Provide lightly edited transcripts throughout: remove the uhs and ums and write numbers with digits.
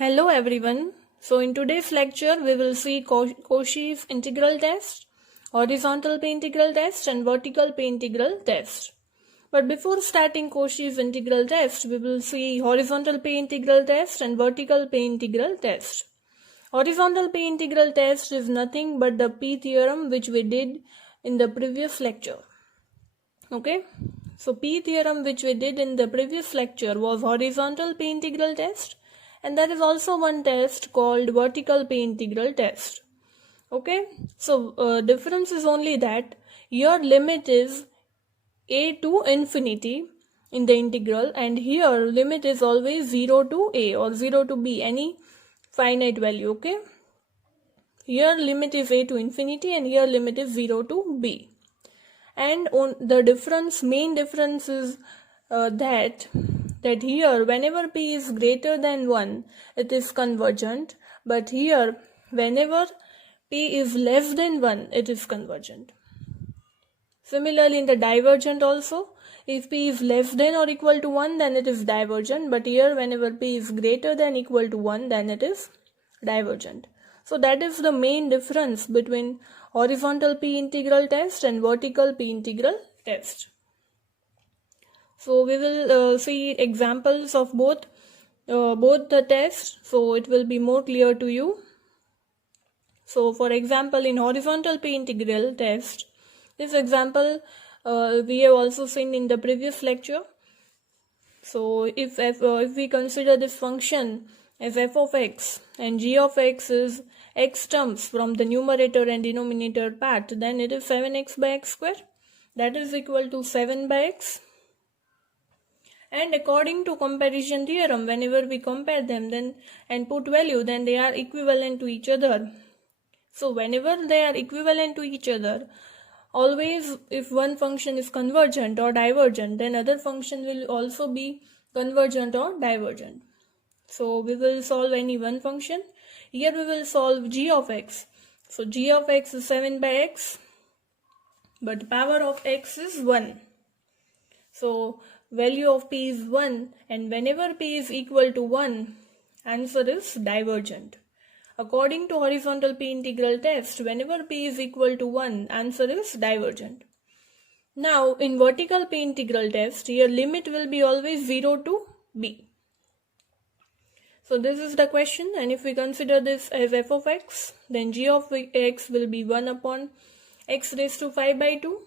Hello everyone. So in today's lecture we will see Cauchy's integral test, horizontal p integral test and vertical p integral test. But before starting Cauchy's integral test, we will see horizontal p integral test and vertical p integral test. Horizontal p integral test is nothing but the p theorem which we did in the previous lecture. Okay, so p theorem which we did in the previous lecture was horizontal p integral test, and there is also one test called vertical p integral test. Okay, so difference is only that your limit is a to infinity in the integral, and here limit is always 0 to a or 0 to b, any finite value. Okay, here limit is a to infinity and here limit is 0 to b. And on the main difference is that here whenever p is greater than 1 it is convergent, but here whenever p is less than 1 it is convergent. Similarly in the divergent also, if p is less than or equal to 1 then it is divergent, but here whenever p is greater than equal to 1 then it is divergent. So that is the main difference between horizontal p integral test and vertical p integral test. So we will see examples of both the tests, so it will be more clear to you. So for example, in horizontal p integral test, this example we have also seen in the previous lecture. So if we consider this function as f of x and g of x is x terms from the numerator and denominator part, then it is 7x by x square, that is equal to 7 by x. And according to comparison theorem, whenever we compare them then and put value, then they are equivalent to each other. So whenever they are equivalent to each other, always if one function is convergent or divergent, then other function will also be convergent or divergent. So we will solve any one function. Here we will solve g of x. So g of x is 7 by x, but power of x is 1. So value of p is 1, and whenever p is equal to 1, answer is divergent. According to horizontal p integral test, whenever p is equal to 1, answer is divergent. Now in vertical p integral test, here limit will be always 0 to b. So this is the question, and if we consider this as f of x, then g of x will be 1 upon x raised to 5 by 2.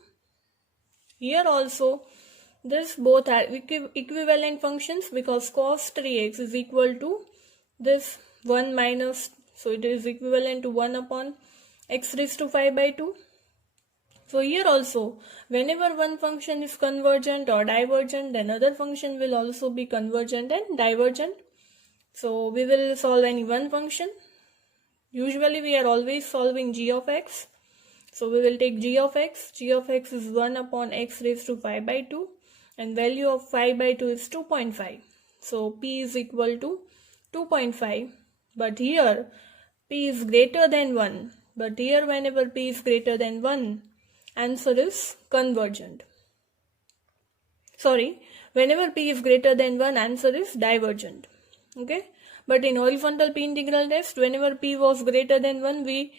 Here also, this both are equivalent functions because cos 3x is equal to this 1 minus, so it is equivalent to 1 upon x raised to 5 by 2. So here also, whenever one function is convergent or divergent, then other function will also be convergent and divergent. So we will solve any one function. Usually we are always solving g of x. So we will take g of x. G of x is 1 upon x raised to 5 by 2. And value of 5 by 2 is 2.5. So p is equal to 2.5. But here p is greater than 1. But here whenever p is greater than 1, answer is convergent. Whenever p is greater than 1, answer is divergent. Okay, but in horizontal p integral test, whenever p was greater than 1, we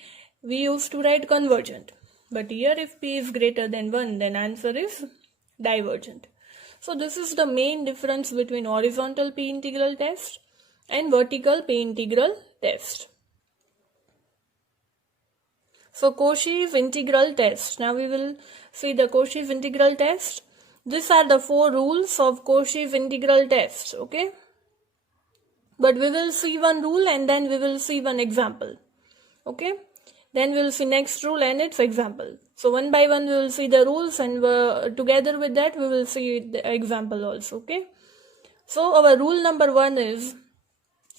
used to write convergent. But here if p is greater than 1, then answer is divergent. So this is the main difference between horizontal p integral test and vertical p integral test. So Cauchy's integral test. Now we will see the Cauchy's integral test. These are the 4 rules of Cauchy's integral test. Okay, but we will see one rule and then we will see one example. Okay, then we will see next rule and its example. So one by one we will see the rules, and together with that we will see the example also. Okay, so our rule number 1 is,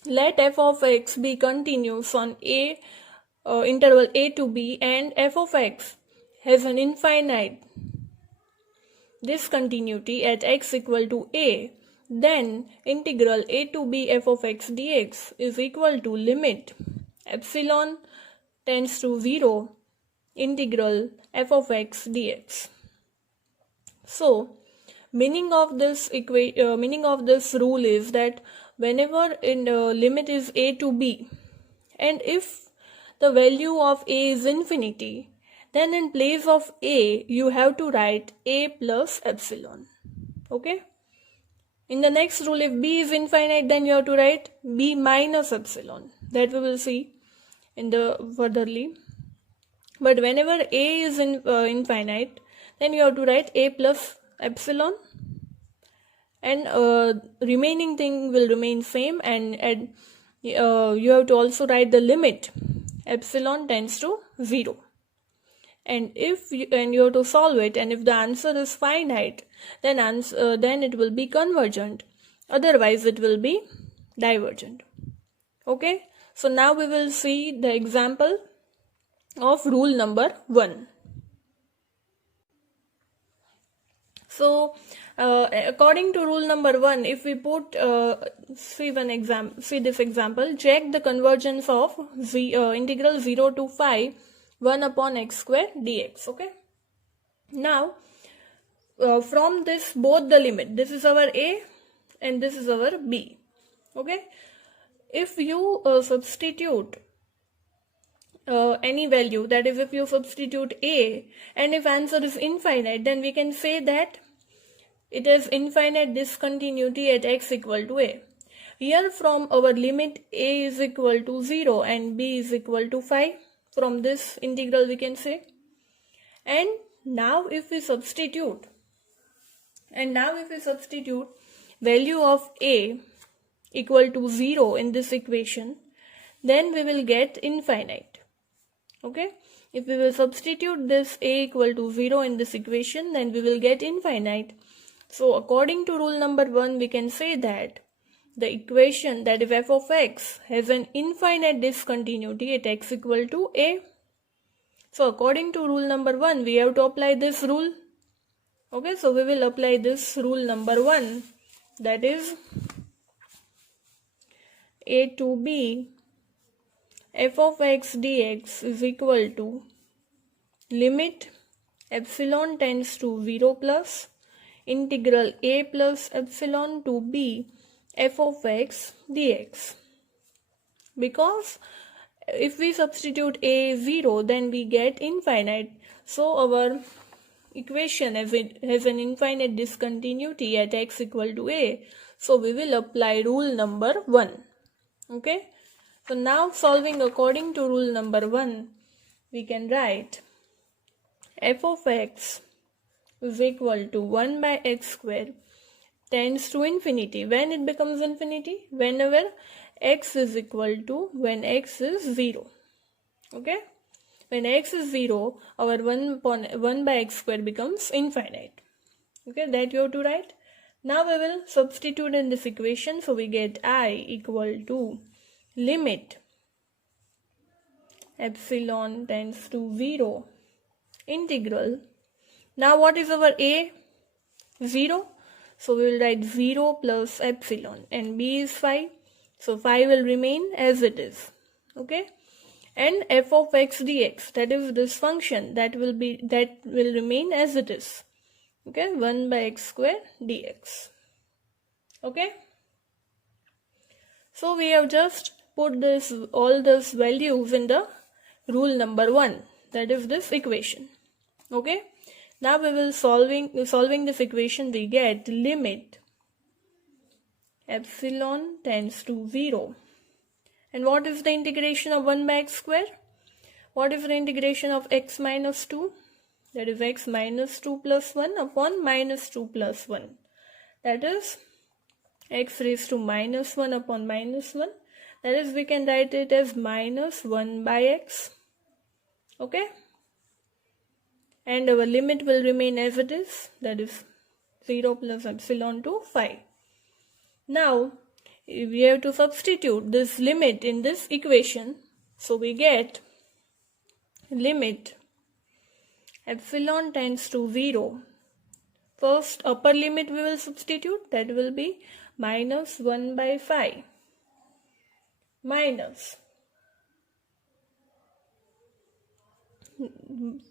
let f of x be continuous on a interval a to b, and f of x has an infinite discontinuity at x equal to a, then integral a to b f of x dx is equal to limit epsilon tends to 0 integral f of x dx. So meaning of this rule is that whenever in the limit is a to b, and if the value of a is infinity, then in place of a you have to write a plus epsilon. Okay. In the next rule, if b is infinite, then you have to write b minus epsilon. That we will see in the furtherly. But whenever a is infinite, then you have to write a plus epsilon, and remaining thing will remain same, and you have to also write the limit epsilon tends to 0. And if you have to solve it, and if the answer is finite, then it will be convergent, otherwise it will be divergent. Okay, so now we will see the example of rule number 1. So according to rule number 1, if we put see this example, check the convergence of integral 0 to 5 1 upon x square dx. Okay, now from this both the limit, this is our a and this is our b. Okay, if you substitute any value, that is if you substitute a, and if answer is infinite, then we can say that it is infinite discontinuity at x equal to a. Here from our limit a is equal to 0 and b is equal to 5, from this integral we can say. And now if we substitute value of a equal to 0 in this equation, then we will get infinite. Okay, if we will substitute this a equal to 0 in this equation, then we will get infinite. So according to rule number 1, we can say that the equation, that is f of x, has an infinite discontinuity at x equal to a. So according to rule number 1, we have to apply this rule. Okay, so we will apply this rule number 1, that is a to b f of x dx is equal to limit epsilon tends to 0 plus integral a plus epsilon to b f of x dx. Because if we substitute a 0, then we get infinite. So our equation has an infinite discontinuity at x equal to a. So we will apply rule number 1. Okay. So now solving according to rule number 1, we can write f of x is equal to 1 by x square tends to infinity. When it becomes infinity? Whenever x is equal to, when x is 0. Okay, when x is 0, our 1 by x square becomes infinite. Okay, that you have to write. Now we will substitute in this equation, so we get I equal to limit epsilon tends to 0 integral. Now what is our a? 0. So we will write 0 plus epsilon, and b is 5. So 5 will remain as it is. Okay. And f of x dx, that is this function, that will remain as it is. Okay, 1 by x square dx. Okay. So we have just put all these values in the rule number 1, that is this equation. Okay. Now we will solving this equation, we get limit epsilon tends to 0. And what is the integration of 1 by x square? What is the integration of x minus 2? That is x minus 2 plus 1 upon minus 2 plus 1. That is x raised to minus 1 upon minus 1. That is, we can write it as minus 1 by x. Okay. And our limit will remain as it is, that is 0 plus epsilon to 5. Now we have to substitute this limit in this equation, so we get limit epsilon tends to 0. First upper limit we will substitute, that will be minus 1 by 5 minus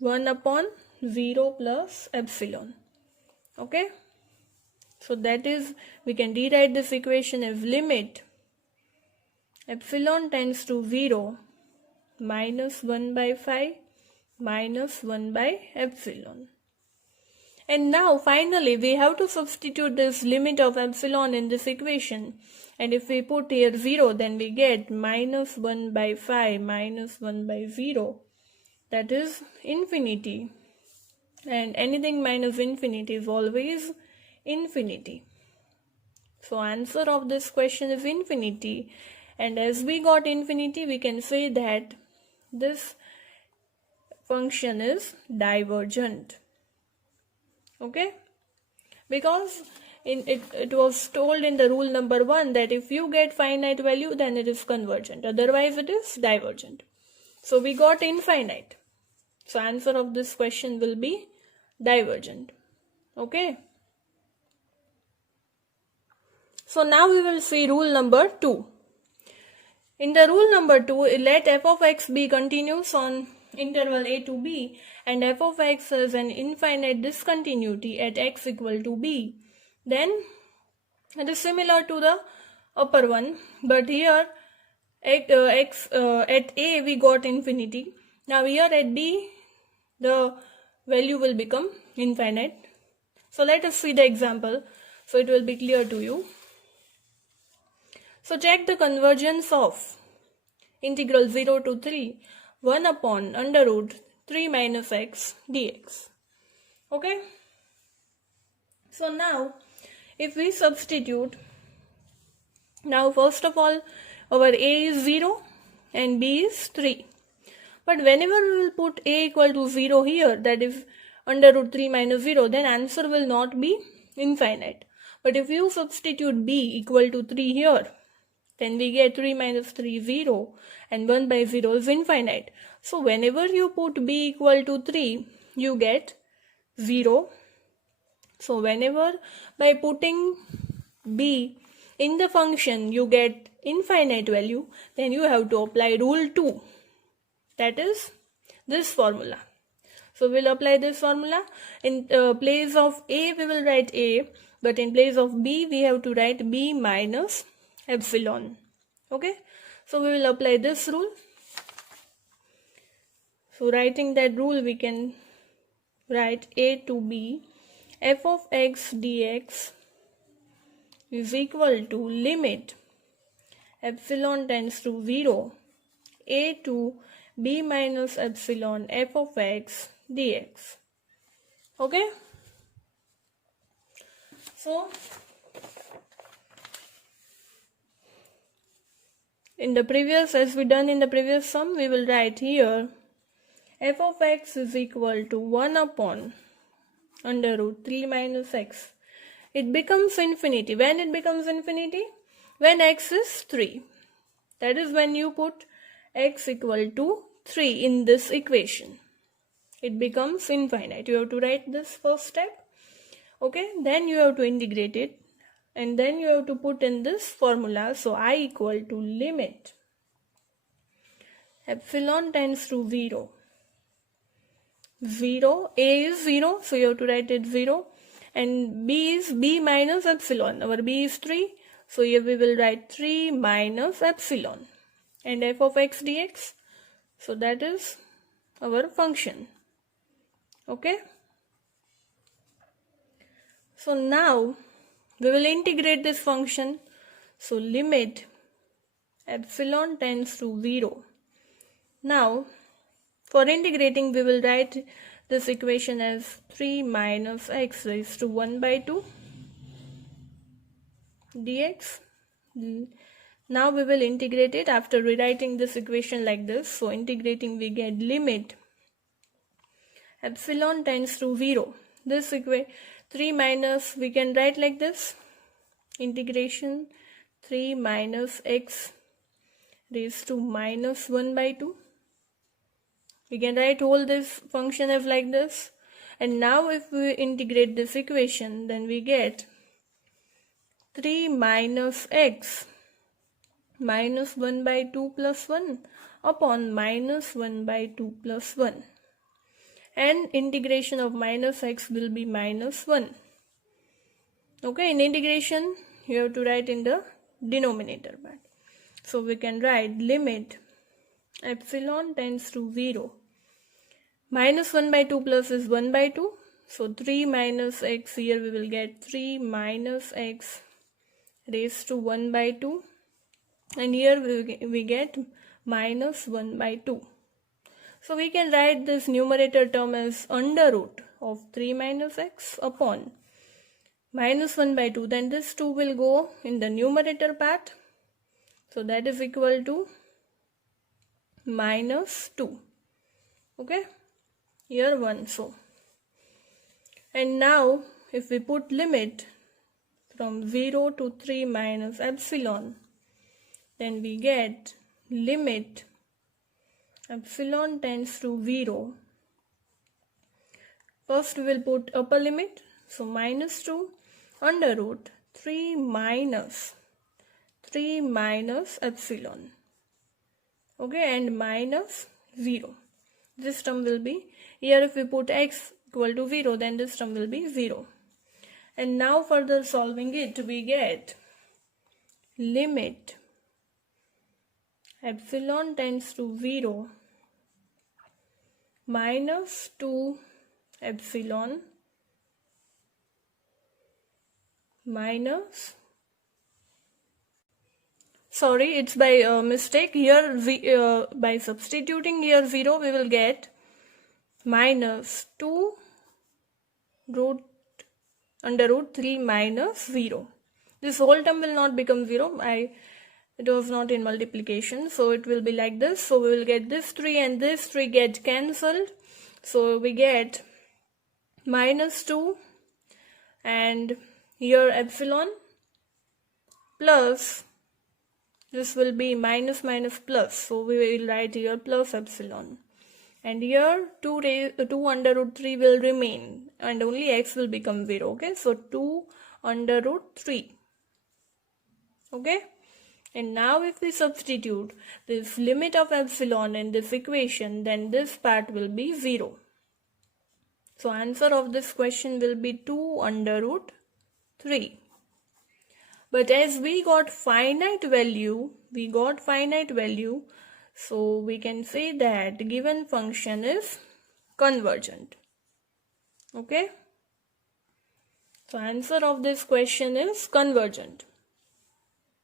1 upon 0 plus epsilon. Okay. So that is, we can rewrite this equation as limit epsilon tends to 0 minus 1 by 5 minus 1 by epsilon. And now finally we have to substitute this limit of epsilon in this equation. And if we put here 0, then we get minus 1 by 5 minus 1 by 0. That is infinity. And anything minus infinity is always infinity. So answer of this question is infinity. And as we got infinity, we can say that this function is divergent. Okay? Because it was told in the rule number 1 that if you get finite value, then it is convergent. Otherwise, it is divergent. So we got infinite. So answer of this question will be divergent. Okay? So now we will see rule number 2. In the rule number 2, let f of x be continuous on interval a to b and f of x has an infinite discontinuity at x equal to b. Then it is similar to the upper one, but here at a we got infinity. Now here at b the value will become infinite. So let us see the example so it will be clear to you. So check the convergence of integral 0 to 3 1 upon under root 3 minus x dx. Okay. So now if we substitute, now first of all our a is 0 and b is 3. But whenever we will put a equal to 0 here, that is under root 3 minus 0, then answer will not be infinite. But if you substitute b equal to 3 here, then we get 3 minus 3 0 and 1 by 0 is infinite. So whenever you put b equal to 3, you get 0. So whenever by putting b in the function you get infinite value, then you have to apply rule 2. That is this formula. So we'll apply this formula. In place of a we will write a, but in place of b we have to write b minus epsilon. Okay, so we will apply this rule. So writing that rule, we can write a to b f of x dx is equal to limit epsilon tends to 0 a to b minus epsilon f of x dx. Okay, so in the previous, as we done in the previous sum, we will write here f of x is equal to 1 upon under root 3 minus x. It becomes infinity. When it becomes infinity? When x is 3. That is when you put x equal to 3 in this equation. It becomes infinite. You have to write this first step. Okay, then you have to integrate it. And then you have to put in this formula. So I equal to limit epsilon tends to 0. 0, a is 0, so you have to write it 0. And b is b minus epsilon. Our b is 3, so here we will write 3 minus epsilon. And f of x dx, so that is our function. Okay. So now we will integrate this function. So limit epsilon tends to 0. Now for integrating we will write this equation as 3 minus x raised to 1 by 2 dx. Now we will integrate it after rewriting this equation like this. So integrating we get limit epsilon tends to 0. This 3 minus we can write like this. Integration 3 minus x raised to minus 1 by 2. We can write all this function as like this. And now if we integrate this equation, then we get 3 minus x minus 1 by 2 plus 1 upon minus 1 by 2 plus 1. And integration of minus x will be minus 1. Okay, in integration you have to write in the denominator part. So we can write limit epsilon tends to 0. Minus 1 by 2 plus is 1 by 2. So 3 minus x, here we will get 3 minus x raised to 1 by 2. And here we get minus 1 by 2. So we can write this numerator term as under root of 3 minus x upon minus 1 by 2. Then this 2 will go in the numerator part. So that is equal to minus 2. Okay. Here 1. So. And now if we put limit from 0 to 3 minus epsilon, then we get limit epsilon tends to 0. First we will put upper limit. So minus 2 under root 3 minus epsilon. Okay, and minus 0. This term will be, here if we put x equal to 0, then this term will be 0. And now further solving it, we get limit epsilon tends to 0 minus 2 epsilon minus, sorry, it's by mistake here, by substituting here 0 we will get minus 2 under root 3 minus 0. This whole term will not become 0. It was not in multiplication, so it will be like this. So we will get this 3 and this 3 get cancelled. So we get minus 2 and here epsilon plus, this will be minus plus. So we will write here plus epsilon. And here 2 under root 3 will remain and only x will become 0. Okay, so 2 under root 3. Okay, and now if we substitute this limit of epsilon in this equation, then this part will be 0. So answer of this question will be 2 under root 3. But as we got finite value, so we can say that given function is convergent. Okay. So answer of this question is convergent.